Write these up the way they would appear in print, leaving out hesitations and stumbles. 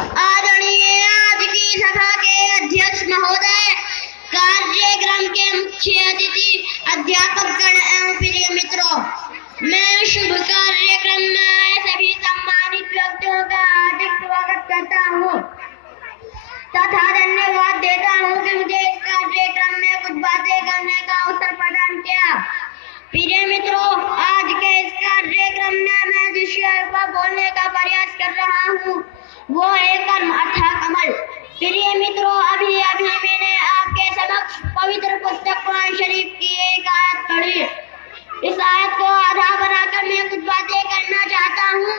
आदरणीय आज की सभा के अध्यक्ष महोदय, कार्यक्रम के मुख्य अतिथि, अध्यापक गण एवं प्रिय मित्रों, मैं शुभ कार्यक्रम में आए सभी सम्मानित व्यक्तियों का हार्दिक स्वागत करता हूँ तथा धन्यवाद देता हूँ कि मुझे इस कार्यक्रम में कुछ बातें करने का अवसर प्रदान किया। प्रिय मित्रों, आज के इस कार्यक्रम में मैं जिस विषय पर बोलने का प्रयास कर रहा हूँ वो है कर्म अर्थात अमल। प्रिय मित्रों, अभी मैंने आपके समक्ष पवित्र पुस्तक कुरान शरीफ की एक आयत पढ़ी। इस आयत को आधार बनाकर मैं कुछ बातें करना चाहता हूँ।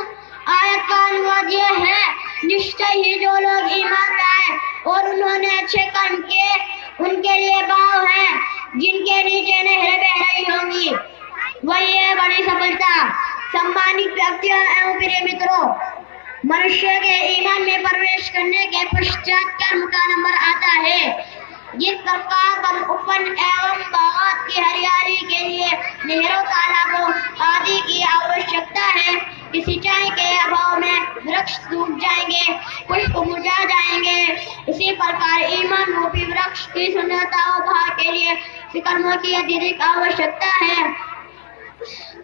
आयत का अनुवाद यह है, निश्चय ही जो लोग ईमान लाए और उन्होंने अच्छे कर्म किए उनके लिए बाव है जिनके नीचे नहरें बह रही होंगी, वही है बड़ी सफलता। सम्मानित व्यक्तियों एवं प्रिय मित्रों, मनुष्य के ईमान में प्रवेश करने के पश्चात कर्म का नंबर आता है। जिस प्रकार उपवन एवं बागात की हरियाली के लिए नहरों, तालाबों आदि की आवश्यकता है कि सिंचाई के अभाव में वृक्ष सूख जाएंगे, पुष्प मुरझा जाएंगे, इसी प्रकार ईमान रूपी वृक्ष की सुंदरता और भाव के लिए कर्मों की अतिरिक्त आवश्यकता है।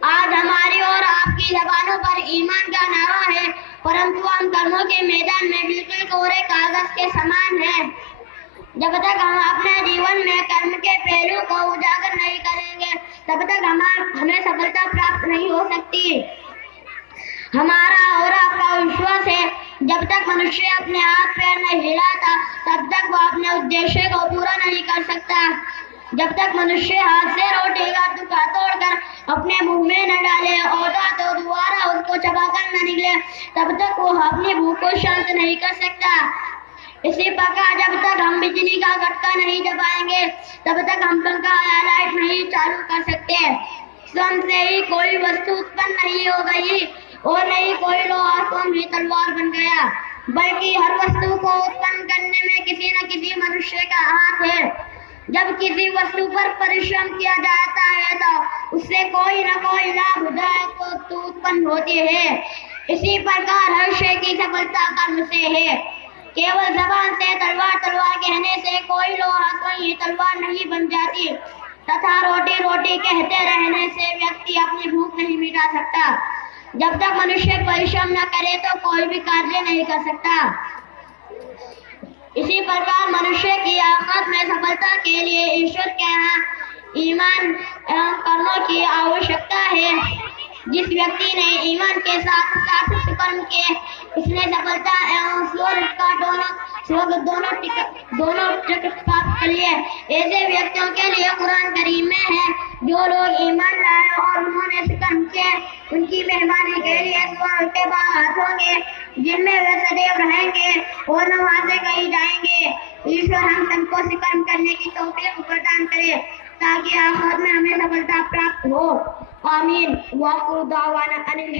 आज हमारी और आपकी जबानों पर ईमान का नारा है, परंतु हम कर्मों के मैदान में बिल्कुल कोरे कागज के समान हैं। जब तक हम अपने जीवन में कर्म के पहलू को उजागर नहीं करेंगे तब तक हमें सफलता प्राप्त नहीं हो सकती। हमारा और आपका विश्वास है, जब तक मनुष्य अपने हाथ पैर नहीं हिलाता तब तक वह अपने उद्देश्य को पूरा नहीं कर सकता। जब तक मनुष्य हाथ से रोटी का टुकड़ा तोड़कर अपने मुंह में न डाले और तो दोबारा उसको चबाकर न निकले तब तक वो अपनी भूख को शांत नहीं कर सकता। इसी प्रकार जब तक हम बिजली का झटका नहीं दबाएंगे तब तक हम पंखा या लाइट नहीं चालू कर सकते। स्वयं से ही कोई वस्तु उत्पन्न नहीं हो गई और नहीं कोई लोहा स्वयं ही तलवार बन गया, बल्कि हर वस्तु को उत्पन्न करने में किसी न किसी मनुष्य का हाथ है। जब किसी वस्तु पर परिश्रम किया जाता है तो उससे कोई न कोई लाभदायक वस्तु उत्पन्न होती है। इसी प्रकार हर शय की सफलता कर्म से है। केवल जबान से तलवार कहने से कोई लोहा कोई तलवार नहीं बन जाती तथा रोटी कहते रहने से व्यक्ति अपनी भूख नहीं मिटा सकता। जब तक मनुष्य परिश्रम न करे तो कोई भी कार्य नहीं कर सकता। इसी प्रकार मनुष्य की आखिरत में सफलता के लिए ईश्वर के यहाँ ईमान एवं कर्मों की आवश्यकता है। जिस व्यक्ति ने ईमान के साथ कर्म किए उसने सफलता एवं स्वर्ग दोनों टिकट प्राप्त कर लिए। ऐसे व्यक्तियों के लिए कुरान करीम में है, जो लोग ईमान लाए और उन्होंने कर्म किए उनकी मेहमानी के लिए स्वर्ग के बाहर होंगे जिनमें वे सदैव रहेंगे और न वहां से कहीं जाएंगे। ईश्वर हम सबको कर्म करने की तौफीक प्रदान करे ताकि आखिरत में हमें सफलता प्राप्त हो। आमीन। वाकुर दावाना अनिल